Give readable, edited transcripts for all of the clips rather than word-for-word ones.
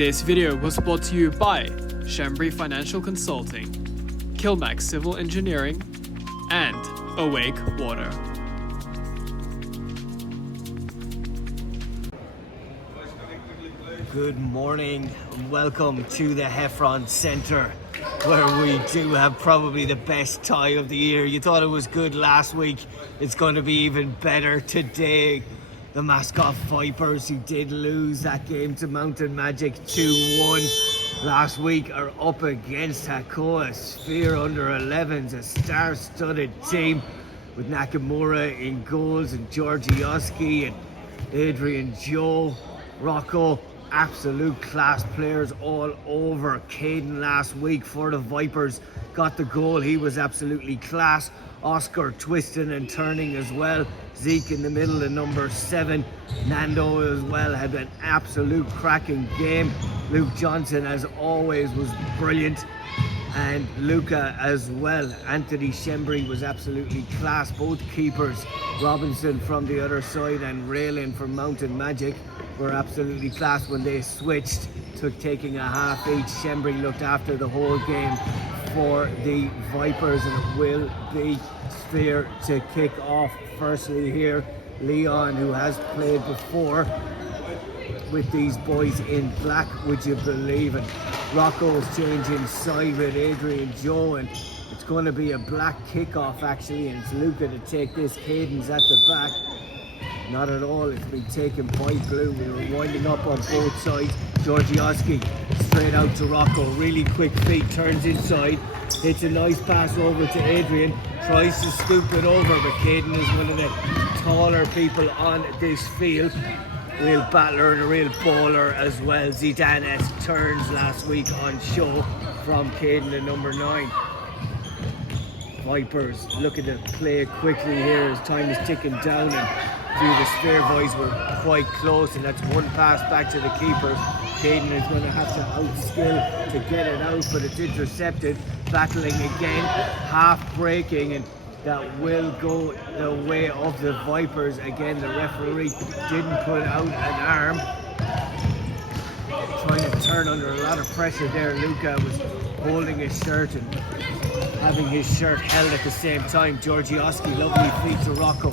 This video was brought to you by Shembri Financial Consulting, Kilmax Civil Engineering, and Awake Water. Good morning and welcome to the Heffron Centre, where we do have probably the best tie of the year. You thought it was good last week, it's going to be even better today. The Mascot Vipers, who did lose that game to Mountain Magic 2-1 last week, are up against Hakoah Sphere under-11s, a star-studded team with Nakamura in goals and Georgioski and Adrian Joe, Rocco. Absolute class players all over. Caden last week for the Vipers got the goal. He was absolutely class. Oscar twisting and turning as well. Zeke in the middle of number 7. Nando as well had an absolute cracking game. Luke Johnson, as always, was brilliant. And Luca as well. Anthony Shembri was absolutely class. Both keepers, Robinson from the other side and Raylan from Mountain Magic, were absolutely class when they switched, taking a half each. Shembri looked after the whole game for the Vipers, and it will be Sphere to kick off. Firstly here, Leon, who has played before with these boys in black, would you believe it? Rocco's changing side with Adrian Joe, and it's going to be a black kickoff actually, and it's Luca to take this. Caden's at the back. Not at all, it's been taken by blue. We were winding up on both sides. Georgioski straight out to Rocco, really quick feet, turns inside, hits a nice pass over to Adrian, tries to scoop it over, but Caden is one of the taller people on this field. Real battler and a real baller as well. Zidane-esque turns last week on show from Caden at number 9. Vipers looking to play quickly here as time is ticking down, and the Sphere boys were quite close, and that's one pass back to the keepers. Caden is going to have to outskill to get it out, but it's intercepted. Battling again, half breaking, and that will go the way of the Vipers. Again, the referee didn't put out an arm. Trying to turn under a lot of pressure there. Luca was holding his shirt and having his shirt held at the same time. Georgioski, lovely feet to Rocco.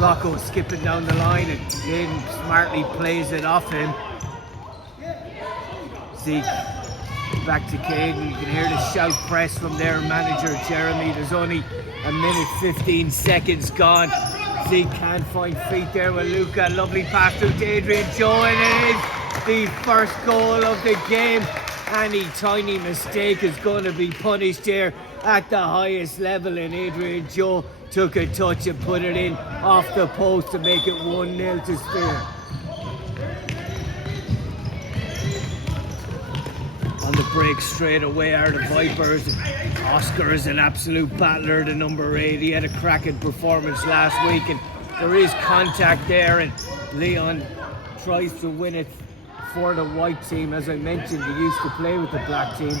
Rocco skipping down the line, and Caden smartly plays it off him. Zeke back to Caden. You can hear the shout press from their manager Jeremy. There's only a minute 15 seconds gone. Zeke can't find feet there with Luca. Lovely pass through to Adrian Joe, and it is the first goal of the game. Any tiny mistake is going to be punished here at the highest level, and Adrian Joe took a touch and put it in off the post to make it 1-0 to Sphere. On the break straight away are the Vipers. Oscar is an absolute battler, the number 8. He had a cracking performance last week, and there is contact there, and Leon tries to win it for the white team. As I mentioned, he used to play with the black team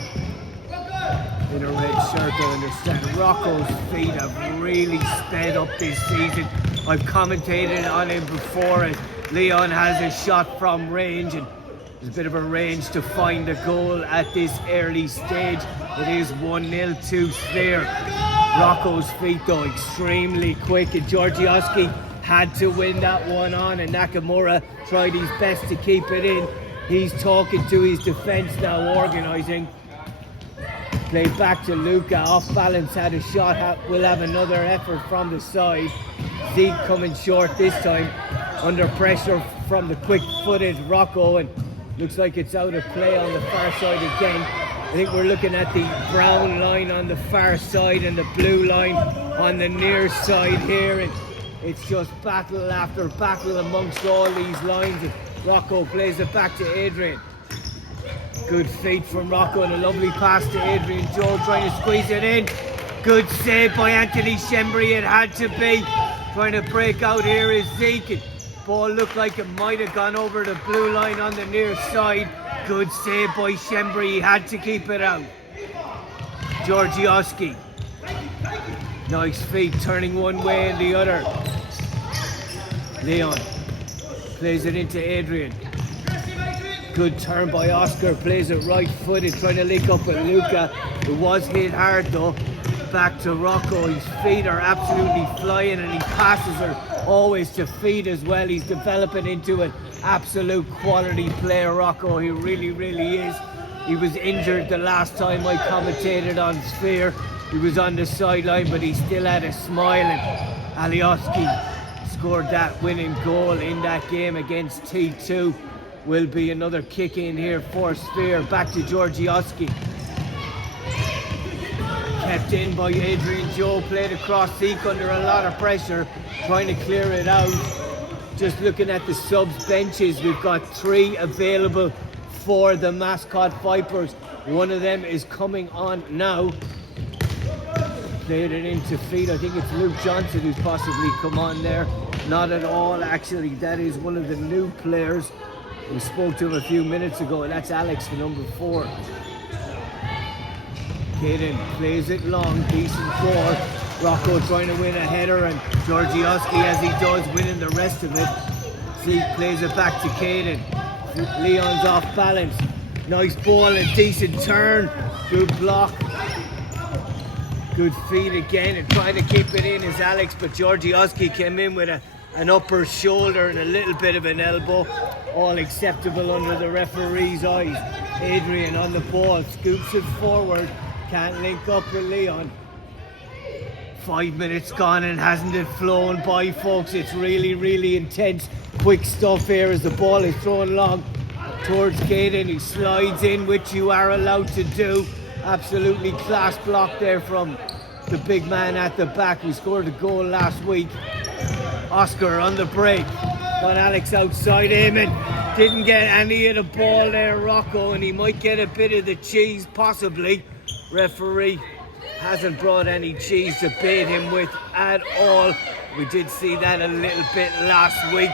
in a red shirt, I understand. Rocco's feet have really sped up this season. I've commentated on him before, and Leon has a shot from range, and there's a bit of a range to find a goal at this early stage. It is 1-0 to Sphere. Rocco's feet though extremely quick, and Georgioski had to win that one on, and Nakamura tried his best to keep it in. He's talking to his defence now, organising. Play back to Luca, off balance, had a shot. We'll have another effort from the side. Zeke coming short this time, under pressure from the quick-footed Rocco, and looks like it's out of play on the far side again. I think we're looking at the brown line on the far side and the blue line on the near side here, and it's just battle after battle amongst all these lines, and Rocco plays it back to Adrian. Good feet from Rocco and a lovely pass to Adrian Joe, trying to squeeze it in. Good save by Anthony Shembri, it had to be. Trying to break out here is Zeke, and ball looked like it might have gone over the blue line on the near side. Good save by Shembri, he had to keep it out. Georgioski, nice feet, turning one way and the other. Leon plays it into Adrian. Good turn by Oscar, plays it right footed, trying to link up with Luca. It was hit hard though. Back to Rocco, his feet are absolutely flying and he passes her always to feet as well. He's developing into an absolute quality player, Rocco. He really, really is. He was injured the last time I commentated on Sphere. He was on the sideline, but he still had a smile, and Alioski scored that winning goal in that game against T2. Will be another kick in here for Sphere. Back to Georgioski. Kept in by Adrian Joe, played across Zeke under a lot of pressure, trying to clear it out. Just looking at the subs benches, we've got 3 available for the Mascot Vipers. One of them is coming on now. Played it into feet. I think it's Luke Johnson who's possibly come on there. Not at all, actually. That is one of the new players. We spoke to him a few minutes ago, and that's Alex, the number 4. Caden plays it long, decent ball. Rocco trying to win a header, and Georgioski, as he does, winning the rest of it. Zeke plays it back to Caden. Leon's off balance. Nice ball, a decent turn. Good block. Good feed again, and trying to keep it in is Alex, but Georgioski came in with an upper shoulder and a little bit of an elbow. All acceptable under the referee's eyes. Adrian on the ball, scoops it forward. Can't link up with Leon. 5 minutes gone, and hasn't it flown by, folks? It's really, really intense. Quick stuff here as the ball is thrown long towards Caden. He slides in, which you are allowed to do. Absolutely class block there from the big man at the back who scored a goal last week. Oscar on the break. Got Alex outside him and didn't get any of the ball there, Rocco, and he might get a bit of the cheese, possibly. Referee hasn't brought any cheese to bait him with at all. We did see that a little bit last week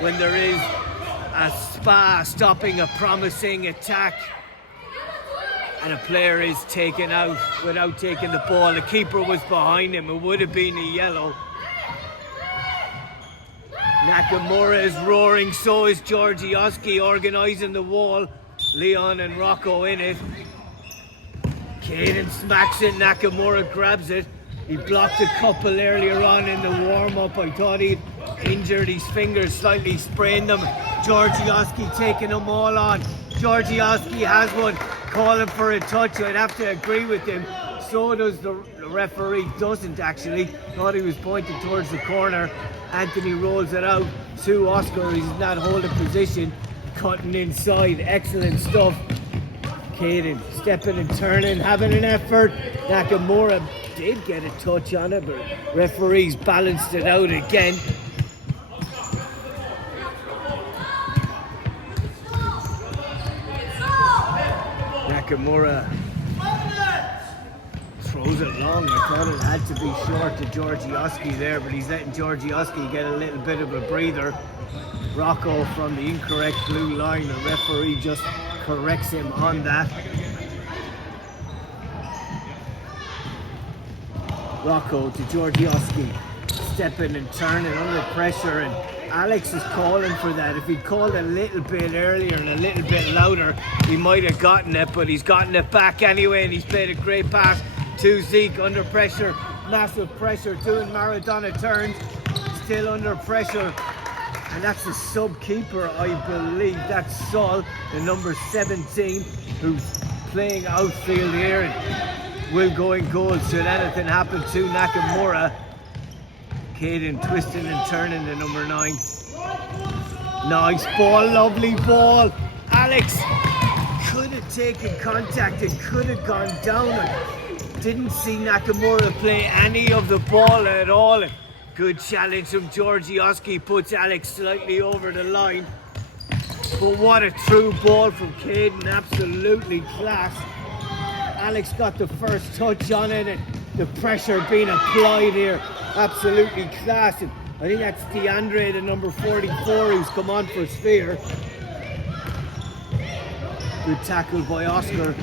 when there is a spa stopping a promising attack and a player is taken out without taking the ball. The keeper was behind him. It would have been a yellow. Nakamura is roaring, so is Georgioski organising the wall. Leon and Rocco in it. Caden smacks it, Nakamura grabs it. He blocked a couple earlier on in the warm-up. I thought he'd injured his fingers, slightly sprained them. Georgioski taking them all on. Georgioski has one, calling for a touch. I'd have to agree with him. So does the referee, doesn't actually. Thought he was pointing towards the corner. Anthony rolls it out to Oscar. He's not holding position, cutting inside. Excellent stuff. Caden stepping and turning, having an effort. Nakamura did get a touch on it, but referees balanced it out again. Nakamura throws it long. I thought it had to be short to Georgioski there, but he's letting Georgioski get a little bit of a breather. Rocco from the incorrect blue line. The referee just corrects him on that. Rocco to Georgioski, stepping and turning under pressure, and Alex is calling for that. If he'd called a little bit earlier and a little bit louder, he might have gotten it, but he's gotten it back anyway, and he's played a great pass to Zeke under pressure. Massive pressure, doing Maradona turns, still under pressure. And that's the sub-keeper, I believe. That's Saul, the number 17, who's playing outfield here and will go in goal should anything happen to Nakamura. Caden twisting and turning the number 9. Nice ball, lovely ball. Alex could have taken contact and could have gone down. I didn't see Nakamura play any of the ball at all. Good challenge from Georgioski, puts Alex slightly over the line. But what a true ball from Caden, absolutely class. Alex got the first touch on it and the pressure being applied here, absolutely class. And I think that's DeAndre, the number 44, who's come on for Sphere. Good tackle by Oscar.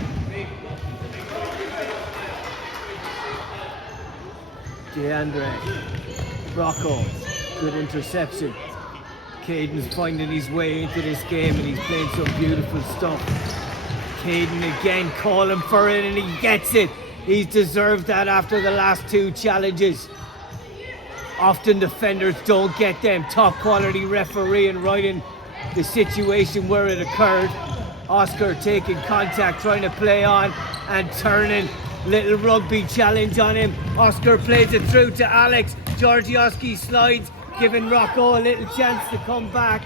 DeAndre. Rocco, good interception. Caden's finding his way into this game and he's playing some beautiful stuff. Caden again calling for it and he gets it. He's deserved that after the last two challenges. Often defenders don't get them. Top quality refereeing right in the situation where it occurred. Oscar taking contact, trying to play on and turning. Little rugby challenge on him. Oscar plays it through to Alex. Georgioski slides, giving Rocco a little chance to come back.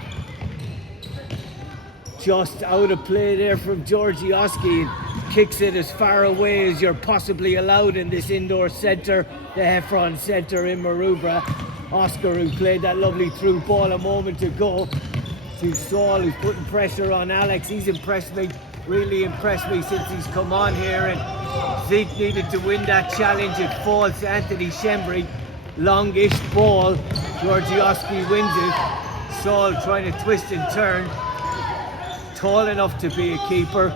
Just out of play there from Georgioski. Kicks it as far away as you're possibly allowed in this indoor centre, the Heffron Centre in Maroubra. Oscar, who played that lovely through ball a moment ago, to Saul, who's putting pressure on Alex. He's impressed me, really impressed me since he's come on here. And Zeke needed to win that challenge. It falls to Anthony Shembri. Longish ball. Georgioski wins it. Saul trying to twist and turn. Tall enough to be a keeper.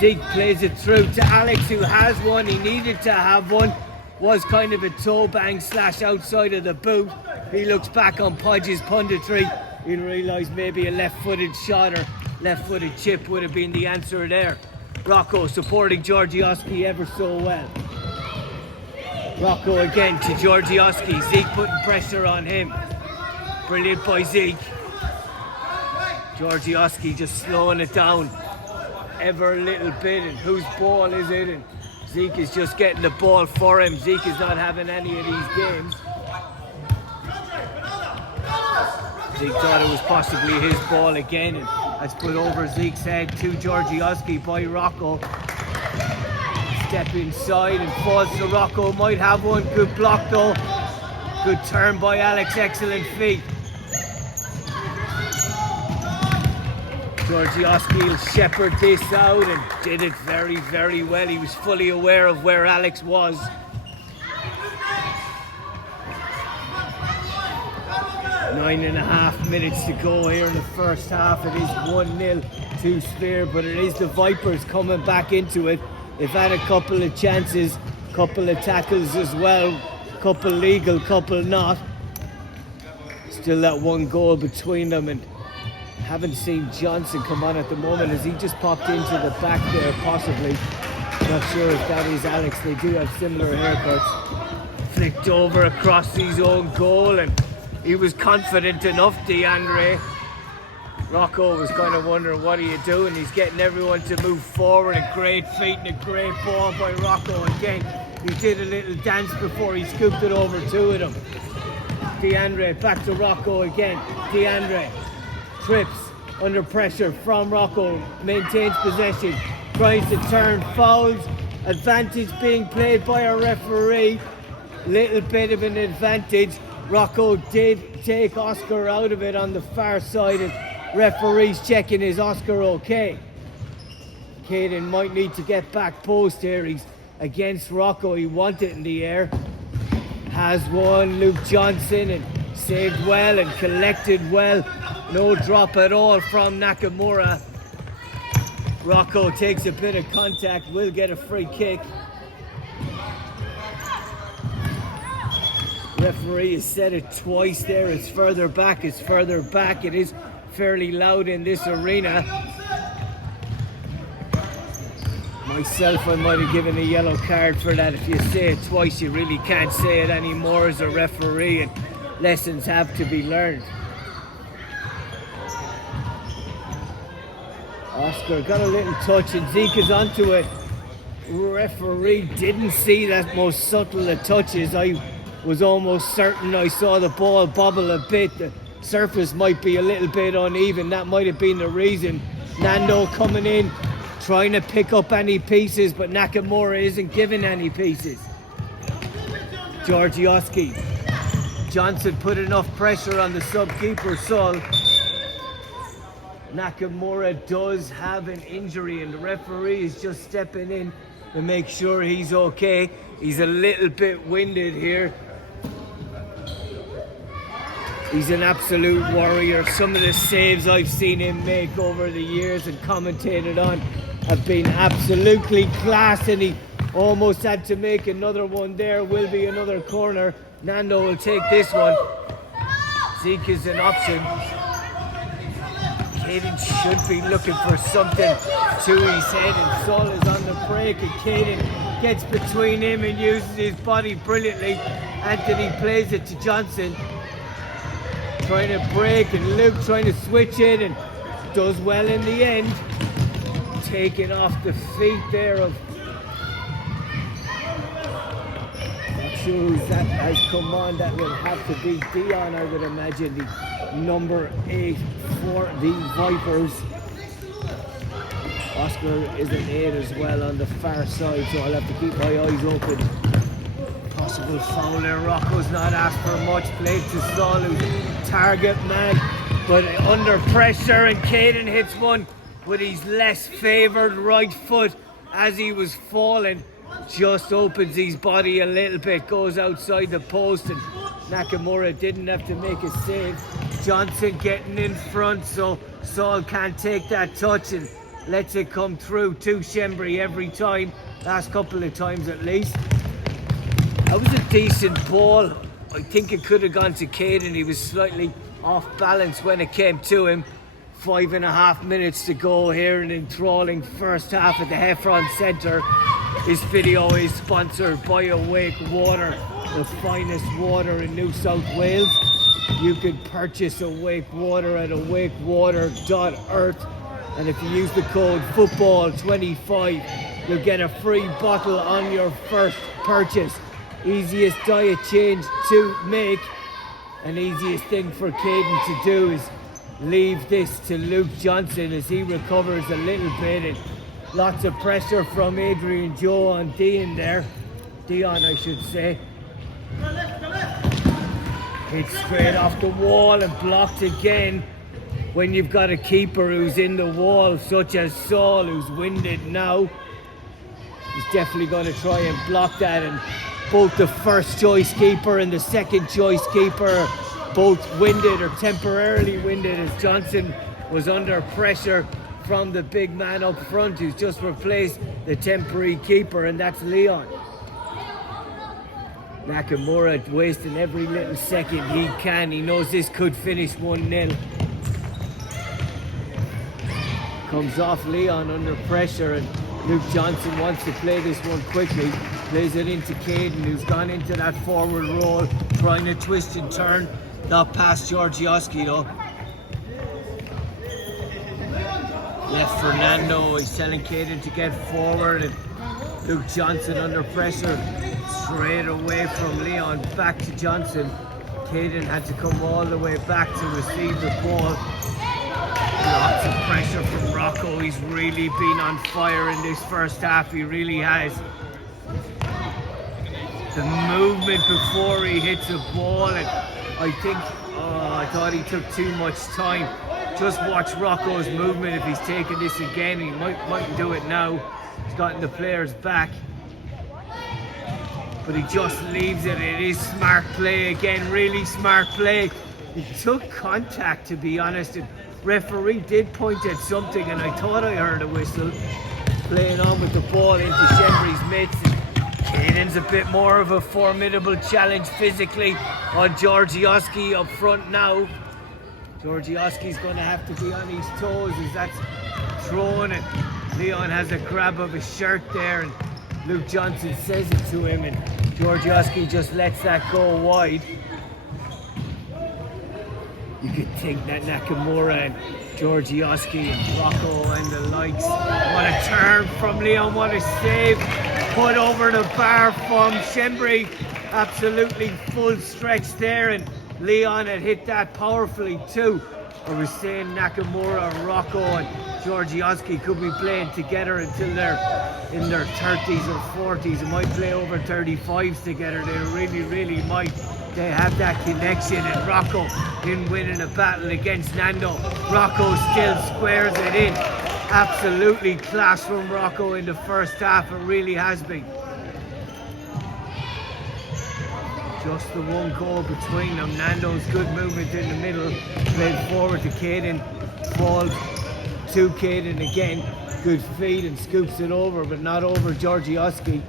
Zeke plays it through to Alex, who has one. He needed to have one. Was kind of a toe bang slash outside of the boot. He looks back on Podge's punditry. He'll realise maybe a left-footed shot or left-footed chip would have been the answer there. Rocco supporting Georgioski ever so well. Rocco again to Georgioski. Zeke putting pressure on him. Brilliant by Zeke. Georgioski just slowing it down ever a little bit. And whose ball is it? And Zeke is just getting the ball for him. Zeke is not having any of these games. Zeke thought it was possibly his ball again, and that's put over Zeke's head to Georgioski by Rocco. Step inside and falls to Rocco. Might have one. Good block though. Good turn by Alex. Excellent feet. Georgioski will shepherd this out and did it very, very well. He was fully aware of where Alex was. 9.5 minutes to go here in the first half. It is 1-0 to Spear, but it is the Vipers coming back into it. They've had a couple of chances, couple of tackles as well, couple legal, couple not. Still that one goal between them, and haven't seen Johnson come on at the moment. Has he just popped into the back there possibly? Not sure if that is Alex. They do have similar haircuts. Flicked over across his own goal, and he was confident enough, DeAndre. Rocco was kind of wondering what are you doing. He's getting everyone to move forward. A great feat and a great ball by Rocco again. He did a little dance before he scooped it over two of them. DeAndre back to Rocco again. DeAndre trips under pressure from Rocco, maintains possession, tries to turn, fouls, advantage being played by a referee. Little bit of an advantage. Rocco did take Oscar out of it on the far side, and referee's checking, is Oscar okay? Caden might need to get back post here. He's against Rocco. He wanted it in the air. Has one. Luke Johnson, and saved well and collected well. No drop at all from Nakamura. Rocco takes a bit of contact, will get a free kick. Referee has said it twice there. It's further back, it's further back. It is fairly loud in this arena. Myself, I might have given a yellow card for that. If you say it twice, you really can't say it anymore as a referee, and lessons have to be learned. Oscar got a little touch and Zeke is onto it. Referee didn't see that most subtle of touches. I was almost certain I saw the ball bobble a bit. The surface might be a little bit uneven. That might have been the reason. Nando coming in, trying to pick up any pieces, but Nakamura isn't giving any pieces. Georgioski. Johnson put enough pressure on the sub-keeper, Saul. Nakamura does have an injury, and the referee is just stepping in to make sure he's okay. He's a little bit winded here. He's an absolute warrior. Some of the saves I've seen him make over the years and commentated on have been absolutely class, and he almost had to make another one there. Will be another corner. Nando will take this one. Zeke is an option. Caden should be looking for something to his head, and Saul is on the break, and Caden gets between him and uses his body brilliantly. Anthony plays it to Johnson, trying to break, and Luke trying to switch it and does well in the end. Taking off the feet there of, not sure who's that has come on. That will have to be Dion, I would imagine, the number 8 for the Vipers. Oscar is an 8 as well on the far side, so I'll have to keep my eyes open. Possible foul there. Rocco's not asked for much. Played to Saul, who's target man, but under pressure, and Caden hits one with his less favoured right foot as he was falling. Just opens his body a little bit, goes outside the post, and Nakamura didn't have to make a save. Johnson getting in front, so Saul can't take that touch and lets it come through to Shembri every time, last couple of times at least. That was a decent ball. I think it could have gone to Caden. He was slightly off balance when it came to him. 5.5 minutes to go here, an enthralling first half at the Heffron Centre. This video is sponsored by Awake Water, the finest water in New South Wales. You can purchase Awake Water at awakewater.earth, and if you use the code FOOTBALL25, you'll get a free bottle on your first purchase. Easiest diet change to make, and easiest thing for Caden to do is leave this to Luke Johnson as he recovers a little bit, and lots of pressure from Adrian Joe on Dion I should say. Hits straight off the wall and blocked again. When you've got a keeper who's in the wall, such as Saul, who's winded now, he's definitely going to try and block that, and both the first choice keeper and the second choice keeper both winded or temporarily winded as Johnson was under pressure from the big man up front who's just replaced the temporary keeper, and that's Leon. Nakamura wasting every little second he can. He knows this could finish 1-0. Comes off Leon under pressure, and Luke Johnson wants to play this one quickly. Plays it into Caden, who's gone into that forward roll, trying to twist and turn. Not past Georgioski though. Left Fernando, he's telling Caden to get forward, and Luke Johnson under pressure. Straight away from Leon, back to Johnson. Caden had to come all the way back to receive the ball. Lots of pressure from Rocco. He's really been on fire in this first half, he really has. The movement before he hits a ball, and I thought he took too much time. Just watch Rocco's movement. If he's taking this again, he mightn't do it now. He's gotten the players back, but he just leaves it. It is smart play again, really smart play. He took contact, to be honest, and referee did point at something, and I thought I heard a whistle. Playing on with the ball into Shembri's midst. Caden's a bit more of a formidable challenge physically on Georgioski up front now. Georgioski's going to have to be on his toes as that's thrown, and Leon has a grab of his shirt there, and Luke Johnson says it to him, and Georgioski just lets that go wide. You could think that Nakamura and Georgioski and Rocco and the likes. What a turn from Leon, what a save. Put over the bar from Shembri. Absolutely full stretch there, and Leon had hit that powerfully too. I was saying Nakamura, Rocco and Georgioski could be playing together until they're in their 30s or 40s. They might play over 35s together. They really might. They have that connection, and Rocco in winning a battle against Nando. Rocco still squares it in. Absolutely class from Rocco in the first half. It really has been. Just the one goal between them. Nando's good movement in the middle. Played forward to Caden. Falls to Caden again. Good feed and scoops it over, but not over Georgioski.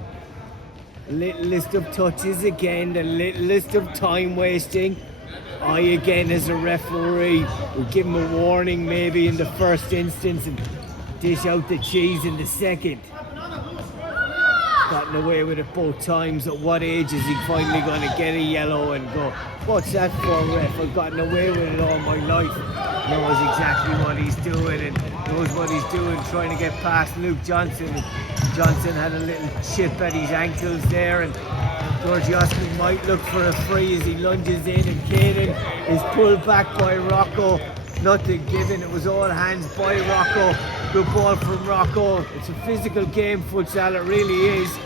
Little list of touches again, the little list of time wasting. I again as a referee would give him a warning maybe in the first instance and dish out the cheese in the second. Gotten away with it both times. At what age is he finally going to get a yellow and go, what's that for, ref? I've gotten away with it all my life. Knows exactly what he's doing and knows what he's doing, trying to get past Luke Johnson. Johnson had a little chip at his ankles there, and Georgioski might look for a free as he lunges in, and Caden is pulled back by Rocco. Nothing given, it was all hands by Rocco. Good ball from Rocco. It's a physical game, futsal, it really is.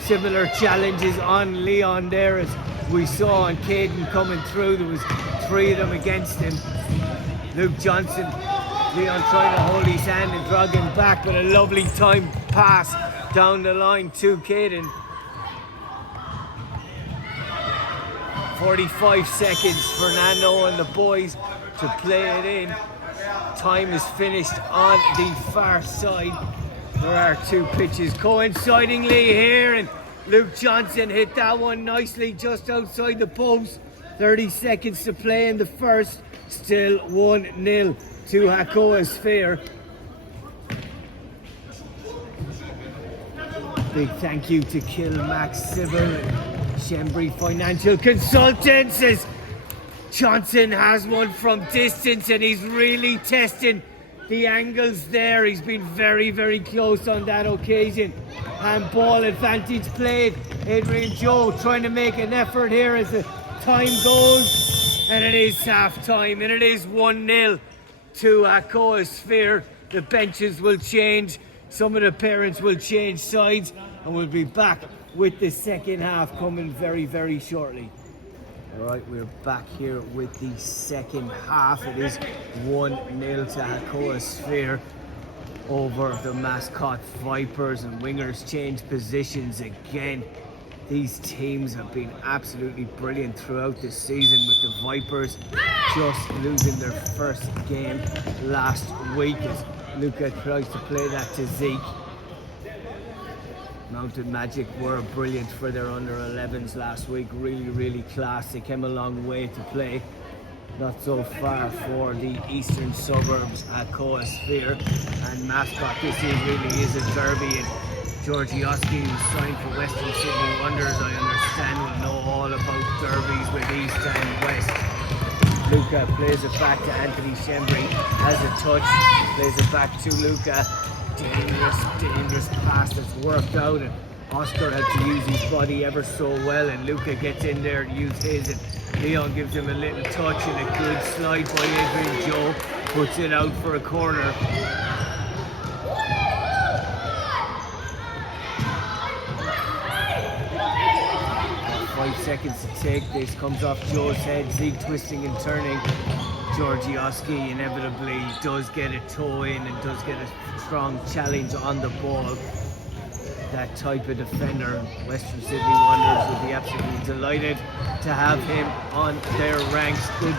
Similar challenges on Leon there as we saw on Caden coming through. There was 3 of them against him. Luke Johnson, Leon trying to hold his hand and drag him back, but a lovely time pass down the line to Caden. 45 seconds for Nano and the boys to play it in. Time is finished on the far side. There are 2 pitches coincidingly here, and Luke Johnson hit that one nicely just outside the post. 30 seconds to play in the first. Still 1-0 to Hakoah Sphere. Big thank you to Kilmac Civil and Shembri Financial Consultants as Johnson has one from distance and he's really testing the angles there. He's been very, very close on that occasion. And ball advantage played. Adrian Joe trying to make an effort here as the time goes. And it is half time and it is 1-0 to Hakoah Sphere. The benches will change. Some of the parents will change sides and we'll be back with the second half coming very, very shortly. Alright, we're back here with the second half. It is 1-0 to Hakoah Sphere over the mascot Vipers, and wingers change positions again. These teams have been absolutely brilliant throughout this season, with the Vipers just losing their first game last week as Luca tries to play that to Zeke. Mountain Magic were brilliant for their under-11s last week. Really, really class. They came a long way to play. Not so far for the eastern suburbs, Hakoah Sphere. And mascot, this really is a derby. And Georgioski, who's signed for Western Sydney Wonders, I understand, will know all about derbies with East and West. Luca plays it back to Anthony Shembri. Has a touch. Plays it back to Luca. Dangerous pass that's worked out, and Oscar had to use his body ever so well, and Luca gets in there to use his, and Leon gives him a little touch and a good slide by Adrian Joe, puts it out for a corner. Five seconds to take. This comes off Joe's head. Zeke twisting and turning. Georgioski inevitably does get a toe in and does get a strong challenge on the ball. That type of defender, Western Sydney Wonders would be absolutely delighted to have him on their ranks. Good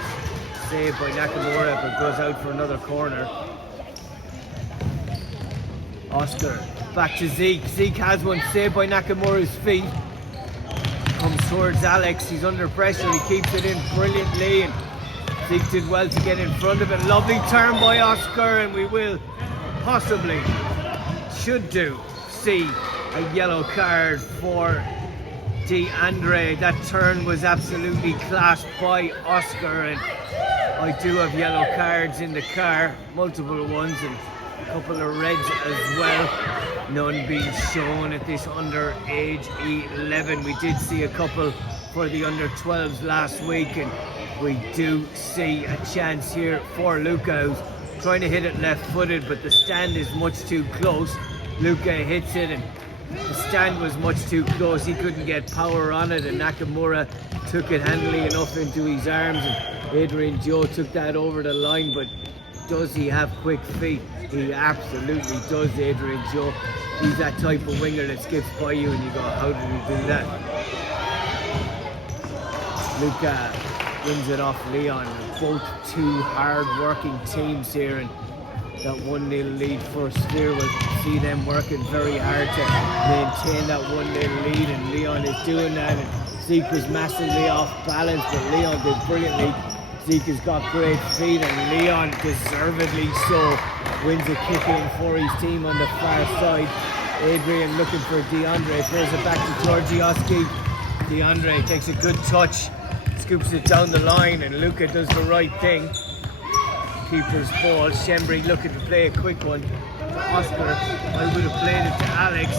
save by Nakamura, but goes out for another corner. Oscar back to Zeke. Zeke has one, saved by Nakamura's feet. Comes towards Alex. He's under pressure. He keeps it in brilliantly, and Zeke did well to get in front of it. Lovely turn by Oscar, and we will possibly, should do, see a yellow card for DeAndre. That turn was absolutely class by Oscar, and I do have yellow cards in the car, multiple ones and a couple of reds as well. None being shown at this under age 11. We did see a couple for the under 12s last week, and we do see a chance here for Luca, who's trying to hit it left-footed, but the stand is much too close. Luca hits it, and the stand was much too close. He couldn't get power on it, and Nakamura took it handily enough into his arms, and Adrian Joe took that over the line. But does he have quick feet? He absolutely does, Adrian Joe. He's that type of winger that skips by you and you go, how did he do that? Luca wins it off Leon. Both two hard-working teams here, and that 1-0 lead for Steer. We'll see them working very hard to maintain that 1-0 lead, and Leon is doing that. And Zeke was massively off balance, but Leon did brilliantly. Zeke has got great feet, and Leon, deservedly so, wins a kick in for his team on the far side. Adrian looking for DeAndre, throws it back to Georgioski. DeAndre takes a good touch, scoops it down the line, and Luca does the right thing. Keeper's ball. Shembri looking to play a quick one to Oscar. I would have played it to Alex.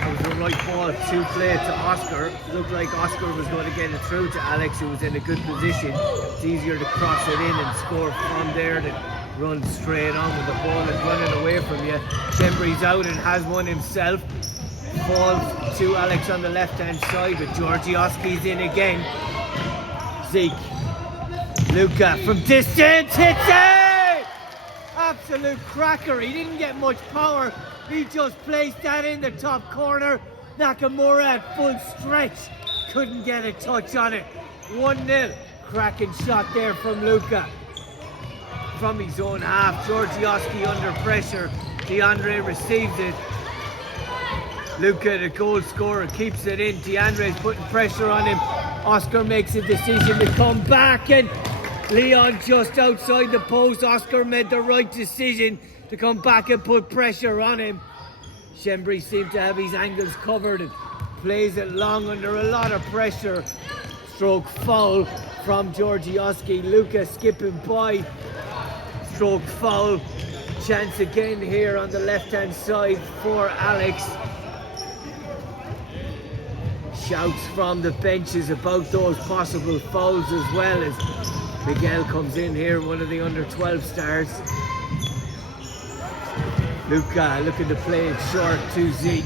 It was the right ball to play it to Oscar. It looked like Oscar was going to get it through to Alex, who was in a good position. It's easier to cross it in and score from there than run straight on with the ball and running away from you. Shembri's out and has one himself. Falls to Alex on the left hand side, but Georgioski's in again. Zeke. Luca from distance hits it! Absolute cracker. He didn't get much power. He just placed that in the top corner. Nakamura at full stretch. Couldn't get a touch on it. 1-0. Cracking shot there from Luca. From his own half. Georgioski under pressure. DeAndre receives it. Luca, the goal scorer, keeps it in. DeAndre's putting pressure on him. Oscar makes a decision to come back, and Leon just outside the post. Oscar made the right decision to come back and put pressure on him. Shembri seemed to have his angles covered and plays it long under a lot of pressure. Stroke foul from Georgioski. Luca skipping by. Stroke foul. Chance again here on the left hand side for Alex. Shouts from the benches about those possible fouls as well, as Miguel comes in here, one of the under 12 stars. Luca looking to play it short to Zeke.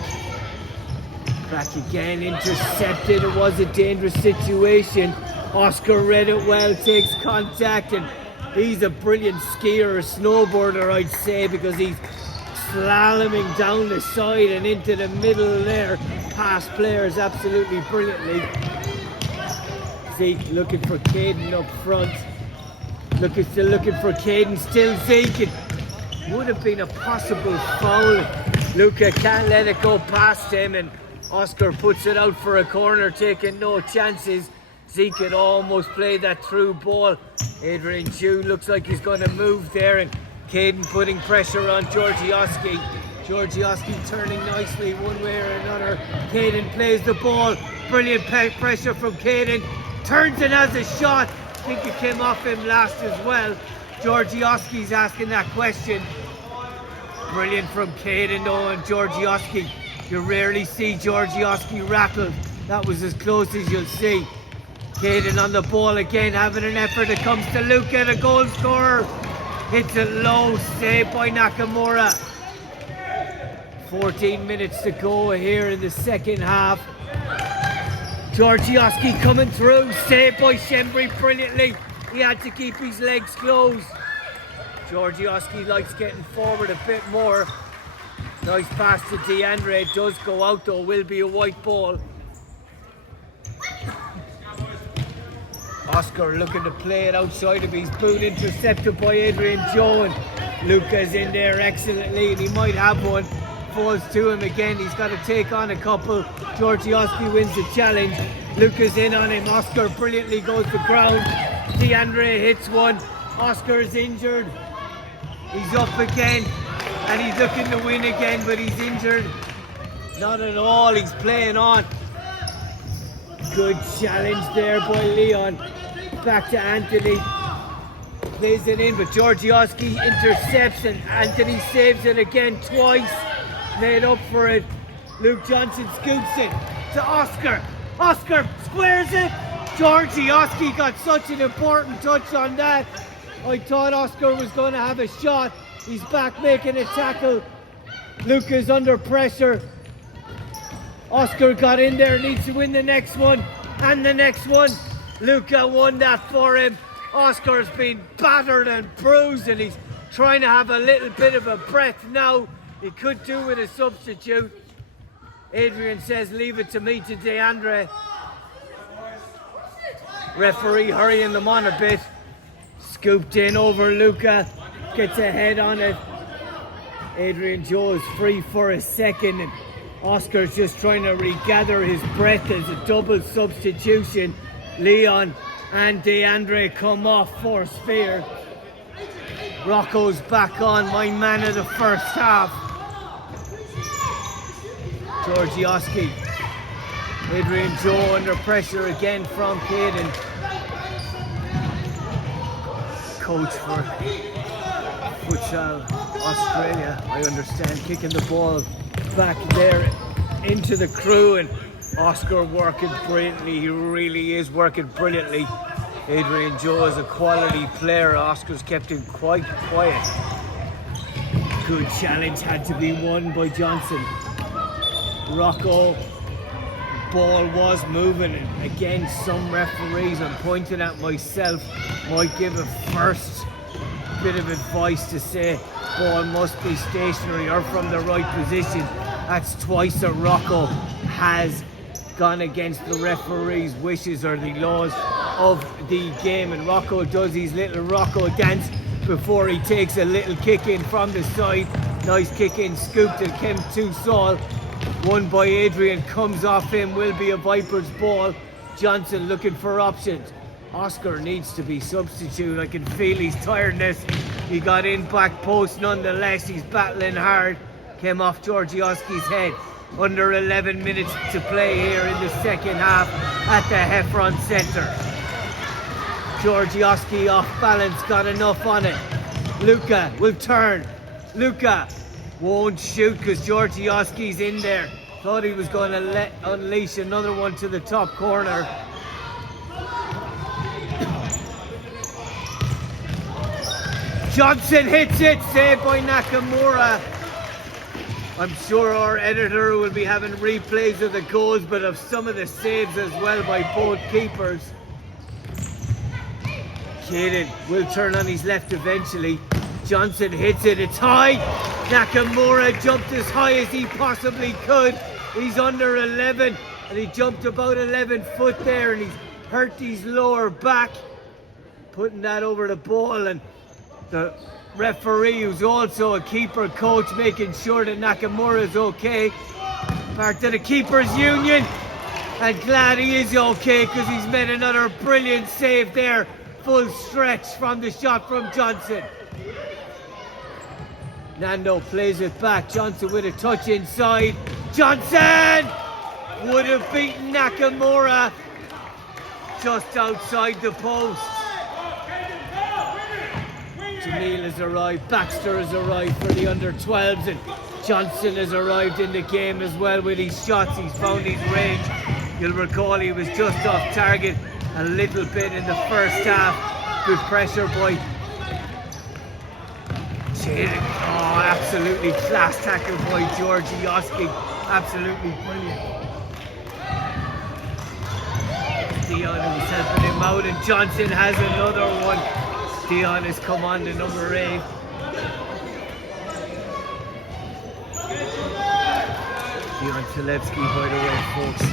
Crack again, intercepted. It was a dangerous situation. Oscar read it well, takes contact, and he's a brilliant skier or snowboarder, I'd say, because he's slaloming down the side and into the middle there. Past players absolutely brilliantly. Zeke looking for Caden up front. Still looking for Caden. Still Zeke. It would have been a possible foul. Luca can't let it go past him, and Oscar puts it out for a corner, taking no chances. Zeke had almost played that through ball. Adrian Chu looks like he's going to move there, and Caden putting pressure on Georgioski. Georgioski turning nicely one way or another. Caden plays the ball. Brilliant pressure from Caden. Turns and has a shot. I think it came off him last as well. Georgioski's asking that question. Brilliant from Caden though, and Georgioski. You rarely see Georgioski rattled. That was as close as you'll see. Caden on the ball again, having an effort. It comes to Luca, the goal scorer. Hits it low, saved by Nakamura. 14 minutes to go here in the second half. Georgioski coming through, saved by Shembri brilliantly. He had to keep his legs closed. Georgioski likes getting forward a bit more. Nice pass to DeAndre. It does go out though, will be a white ball. Oscar looking to play it outside of his boot, intercepted by Adrian Joe, and Luca's in there excellently, and he might have one. Falls to him again. He's got to take on a couple. Georgioski wins the challenge. Luca's in on him. Oscar brilliantly goes to ground. DeAndre hits one. Oscar is injured. He's up again, and he's looking to win again, but he's injured. Not at all. He's playing on. Good challenge there by Leon. Back to Anthony. Plays it in, but Georgioski intercepts, and Anthony saves it again twice. Made up for it. Luke Johnson scoops it to Oscar. Oscar squares it. Georgioski got such an important touch on that. I thought Oscar was going to have a shot. He's back making a tackle. Luca's under pressure. Oscar got in there, needs to win the next one and the next one. Luca won that for him. Oscar's been battered and bruised, and he's trying to have a little bit of a breath now. He could do with a substitute. Adrian says, leave it to me, to DeAndre. Referee hurrying them on a bit. Scooped in over Luca. Gets a head on it. Adrian Joe is free for a second, and Oscar's just trying to regather his breath as a double substitution. Leon and DeAndre come off for Spear. Rocco's back on, my man of the first half. Georgioski. Adrian Joe under pressure again from Caden. Coach for Futsal Australia, I understand, kicking the ball back there into the crew, and Oscar working brilliantly. He really is working brilliantly. Adrian Joe is a quality player. Oscar's kept him quite quiet. Good challenge had to be won by Johnson. Rocco, ball was moving, and again some referees, I'm pointing at myself, might give a first bit of advice to say ball must be stationary or from the right position. That's twice that Rocco has gone against the referee's wishes or the laws of the game, and Rocco does his little Rocco dance before he takes a little kick in from the side. Nice kick in, scooped and came to Saul. Won by Adrian, comes off him, will be a Vipers ball. Johnson looking for options. Oscar needs to be substituted. I can feel his tiredness. He got in back post nonetheless. He's battling hard. Came off Georgioski's head. Under 11 minutes to play here in the second half at the Heffron Centre. Georgioski off balance, got enough on it. Luca will turn. Luca won't shoot because Georgioski's in there. Thought he was going to unleash another one to the top corner. Johnson hits it, saved by Nakamura. I'm sure our editor will be having replays of the goals, but of some of the saves as well by both keepers. Caden will turn on his left eventually. Johnson hits it, it's high. Nakamura jumped as high as he possibly could. He's under 11 and he jumped about 11 foot there, and he's hurt his lower back. Putting that over the ball, and the referee, who's also a keeper coach, making sure that Nakamura is okay. Part of the keepers union, and glad he is okay because he's made another brilliant save there. Full stretch from the shot from Johnson. Nando plays it back. Johnson with a touch inside. Johnson would have beaten Nakamura just outside the post. Jamil has arrived. Baxter has arrived for the under 12s, and Johnson has arrived in the game as well with his shots. He's found his range. You'll recall he was just off target a little bit in the first half. Good pressure by Jaden. Oh, absolutely class tackle by Georgioski. Absolutely brilliant. Dion who's helping him out, and Johnson has another one. Dion has come on to number 8. Dion Talevsky, by the way, folks.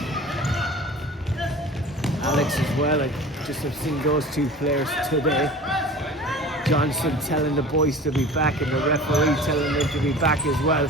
Alex as well. I just have seen those two players today. Johnson telling the boys to be back, and the referee telling them to be back as well.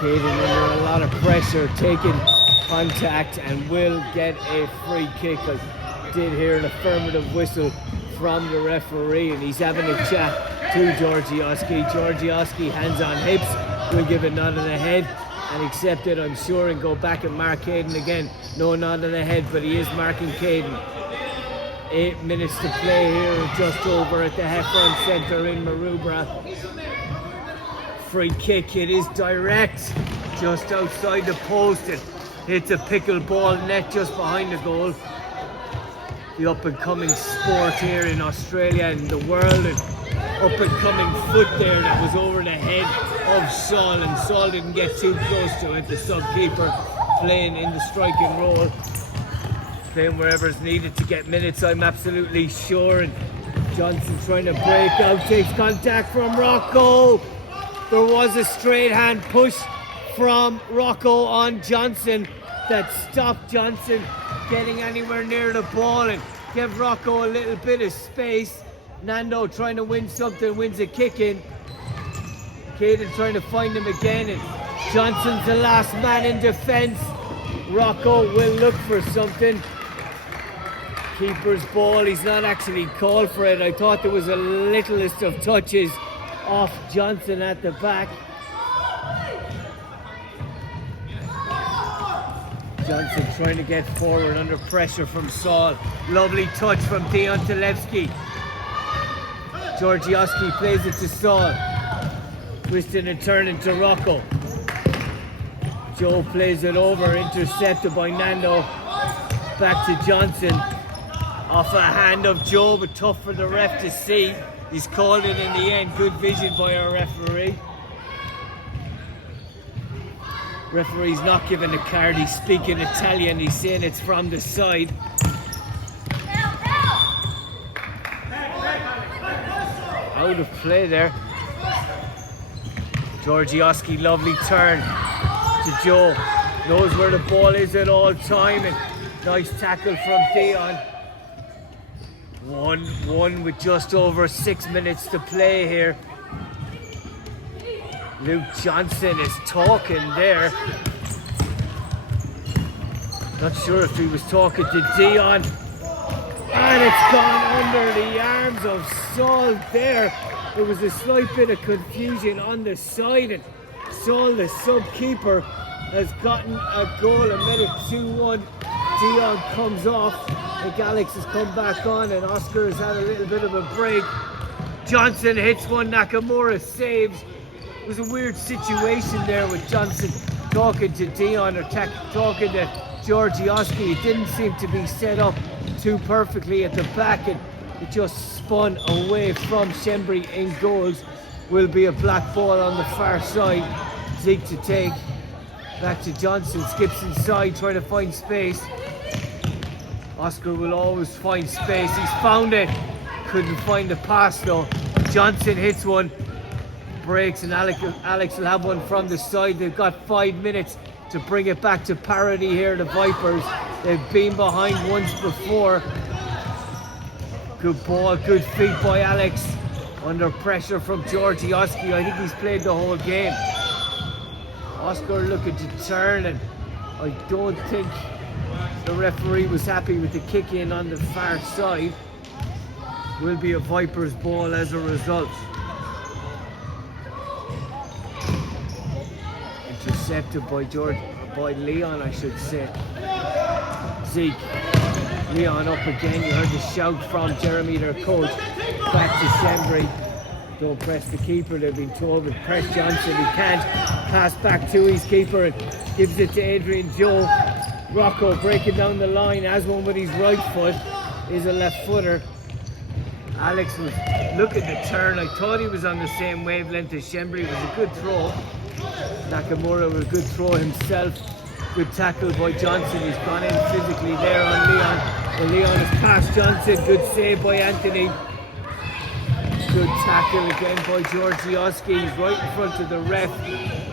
Caden under a lot of pressure, taking contact, and will get a free kick. I did hear an affirmative whistle from the referee, and he's having a chat to Georgioski. Georgioski, hands on hips, will give a nod on the head and accept it, I'm sure, and go back and mark Caden again. No nod on the head, but he is marking Caden. 8 minutes to play here, just over at the Heffron Centre in Maroubra. Free kick, it is direct, just outside the post, and hits a pickleball net just behind the goal. The up-and-coming sport here in Australia and the world, and up-and-coming foot there that was over the head of Saul, and Saul didn't get too close to it. The sub-keeper playing in the striking role, playing wherever's needed to get minutes, I'm absolutely sure. And Johnson trying to break out, takes contact from Rocco. There was a straight hand push from Rocco on Johnson that stopped Johnson getting anywhere near the ball and give Rocco a little bit of space. Nando trying to win something, wins a kick in. Caden trying to find him again, and Johnson's the last man in defence. Rocco will look for something. Keeper's ball, he's not actually called for it. I thought there was a littlest of touches off Johnson at the back. Johnson trying to get forward under pressure from Saul. Lovely touch from Dion Talevsky. Georgioski plays it to Saul. Twisting and turning to Rocco. Joe plays it over, intercepted by Nando. Back to Johnson. Off a hand of Joe, but tough for the ref to see. He's called it in the end. Good vision by our referee. Referee's not giving a card. He's speaking Italian. He's saying it's from the side. Out of play there. Georgioski, lovely turn to Joe. Knows where the ball is at all time, and nice tackle from Dion. 1-1 with just over 6 minutes to play here. Luke Johnson is talking there. Not sure if he was talking to Dion. And it's gone under the arms of Saul there. There was a slight bit of confusion on the side, and Saul, the sub-keeper, has gotten a goal. A minute 2-1. Dion comes off. I think Alex has come back on, and Oscar has had a little bit of a break. Johnson hits one, Nakamura saves. It was a weird situation there with Johnson talking to Dion or talking to Georgioski. It didn't seem to be set up too perfectly at the back, and it just spun away from Shembri in goals. Will be a black ball on the far side. Zeke to take. Back to Johnson, skips inside, trying to find space. Oscar will always find space. He's found it. Couldn't find the pass though. Johnson hits one. Breaks, and Alex will have one from the side. They've got 5 minutes to bring it back to parity here, the Vipers. They've been behind once before. Good ball, good feet by Alex. Under pressure from Georgioski. I think he's played the whole game. Oscar looking to turn, and I don't think the referee was happy with the kick in on the far side. Will be a Vipers ball as a result. Intercepted by Leon, I should say. Zeke. Leon up again. You heard the shout from Jeremy, their coach. Back to Shembri. Don't press the keeper, they've been told, but press Johnson. He can't. Pass back to his keeper and gives it to Adrian Joe. Rocco breaking down the line, has one with his right foot. Is a left footer. Alex was looking to turn. I thought he was on the same wavelength as Shembri. It was a good throw. Nakamura with a good throw himself. Good tackle by Johnson. He's gone in physically there on Leon. And Leon has passed Johnson. Good save by Anthony. Good tackle again by Georgioski. He's right in front of the ref.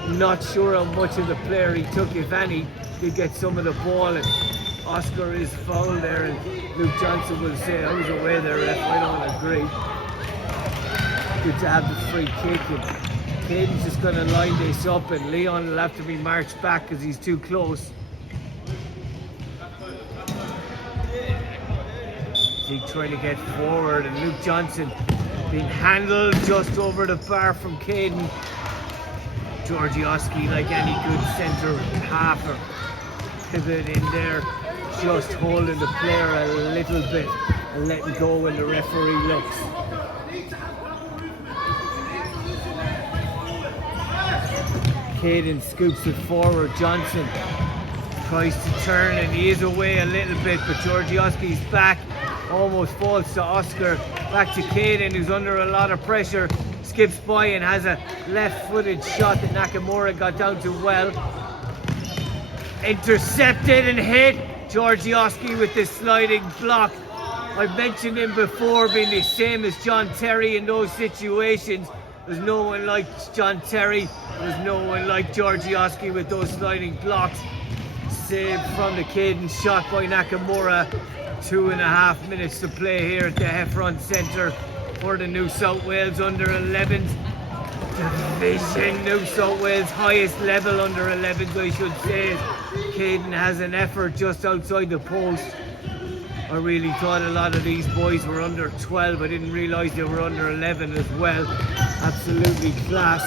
Not sure how much of the player he took, if any. Did get some of the ball, and Oscar is fouled there, and Luke Johnson will say, I was away there, ref. I don't agree. Good to have the free kick, and Caden's just going to line this up, and Leon will have to be marched back because he's too close. Zeke trying to get forward, and Luke Johnson being handled just over the bar from Caden. Georgioski, like any good centre half or pivot in there, just holding the player a little bit and letting go when the referee looks. Caden scoops it forward. Johnson tries to turn, and he is away a little bit, but Georgioski's back. Almost falls to Oscar. Back to Caden, who's under a lot of pressure. Skips by and has a left-footed shot that Nakamura got down to well. Intercepted and hit. Georgioski with the sliding block. I've mentioned him before being the same as John Terry in those situations. There's no one like John Terry. There's no one like Georgioski with those sliding blocks. Saved from the Caden shot by Nakamura. 2.5 minutes to play here at the Heffron Centre for the New South Wales under 11s. Division, New South Wales highest level under 11s, I should say. Caden has an effort just outside the post. I really thought a lot of these boys were under 12. I didn't realise they were under 11 as well. Absolutely class.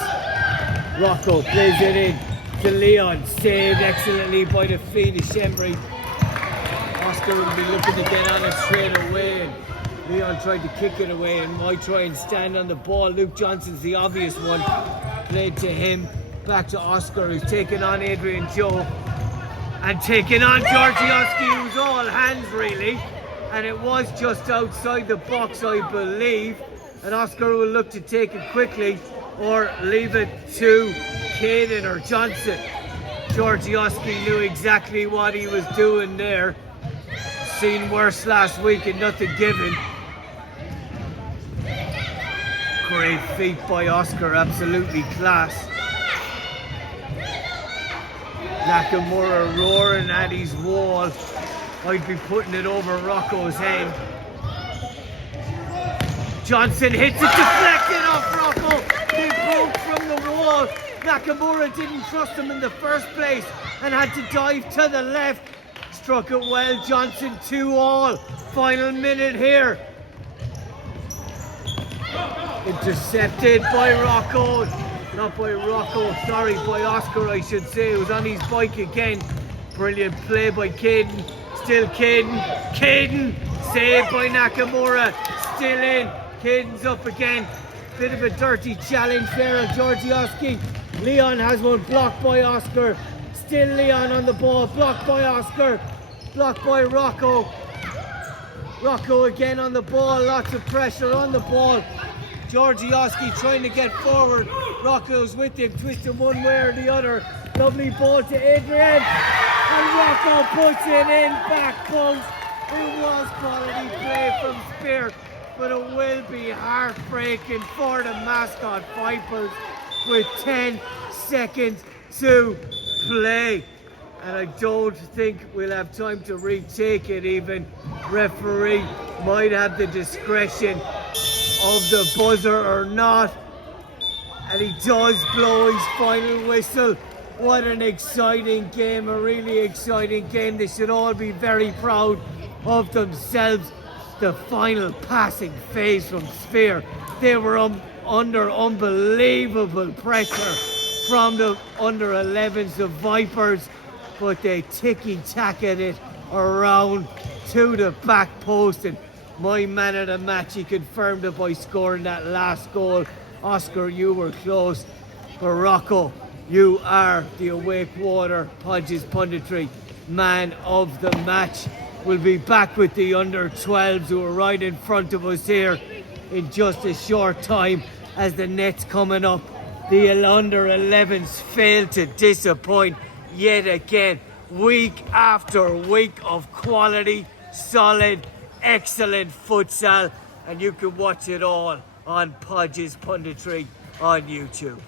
Rocco plays it in to Leon. Saved excellently by the feet of Shembry. Oscar will be looking to get on it straight away. And Leon tried to kick it away and might try and stand on the ball. Luke Johnson's the obvious one. Played to him. Back to Oscar, who's taking on Adrian Joe. And taking on Georgioski, who's all hands really. And it was just outside the box, I believe. And Oscar will look to take it quickly or leave it to Caden or Johnson. Georgioski knew exactly what he was doing there. Seen worse last week and nothing given. Great feat by Oscar, absolutely class. Nakamura roaring at his wall. I'd be putting it over Rocco's head. Johnson hits it, deflected off Rocco. They broke from the wall. Nakamura didn't trust him in the first place and had to dive to the left. Struck it well, Johnson 2-all. Final minute here. Intercepted by Rocco. Not by Rocco, sorry, by Oscar I should say. It was on his bike again. Brilliant play by Caden. Still Caden. Caden saved by Nakamura. Still in. Caden's up again. Bit of a dirty challenge there on Georgioski. Leon has one blocked by Oscar. Still Leon on the ball. Blocked by Oscar. Blocked by Rocco. Rocco again on the ball. Lots of pressure on the ball. Georgioski trying to get forward. Rocco's with him, twisting one way or the other. Lovely ball to Adrian. And Rocco puts it in back post. It was quality play from Spear, but it will be heartbreaking for the mascot Vipers with 10 seconds to play. And I don't think we'll have time to retake it even. Referee might have the discretion of the buzzer or not. And he does blow his final whistle. What an exciting game, a really exciting game. They should all be very proud of themselves. The final passing phase from Sphere. They were under unbelievable pressure from the under 11s, the Vipers, but they ticky-tacked it around to the back post. And my man of the match, he confirmed it by scoring that last goal. Oscar, you were close, but Rocco, you are the Awake Water Podges Punditry man of the match. We'll be back with the under 12s who are right in front of us here in just a short time as the net's coming up. The under 11s failed to disappoint yet again, week after week of quality, solid, excellent futsal, and you can watch it all on Podges Punditry on YouTube.